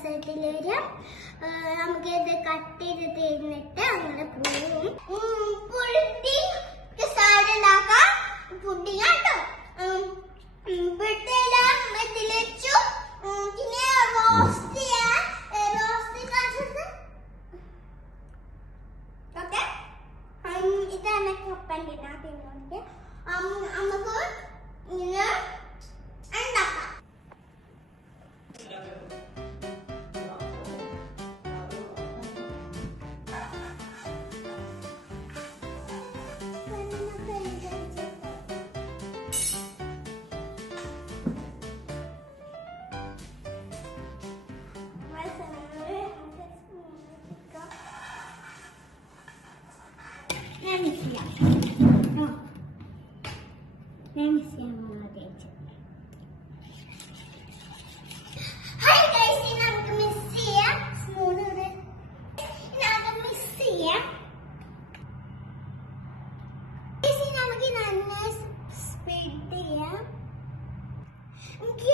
റിസൾട്ടിൽ വരും. നമുക്ക് ഇത് കട്ട് ചെയ്ത് തരുന്നിട്ട് അങ്ങനെ പോവും. പുഡിംഗ് സാലഡ് ഉണ്ടാക്കാം. പുഡിംഗ് ആട്ടോ ഇവിടുത്തെല്ലാം ഇതിലു പിന്നെ റോസ്റ്റ് ഓക്കെ. ഇതാണ് കപ്പൻ്റെ നമുക്ക് ഇങ്ങനെ ഉണ്ടാക്കാം. Hi guys, ini നമുക്ക് മിക്സ് ചെയ്യാം. സ്പൂൺ ഇതിനകത്ത് മിക്സ് ചെയ്യാം. നമുക്ക് നന്നായി സ്പ്രെഡ് ചെയ്യാം. നമുക്ക്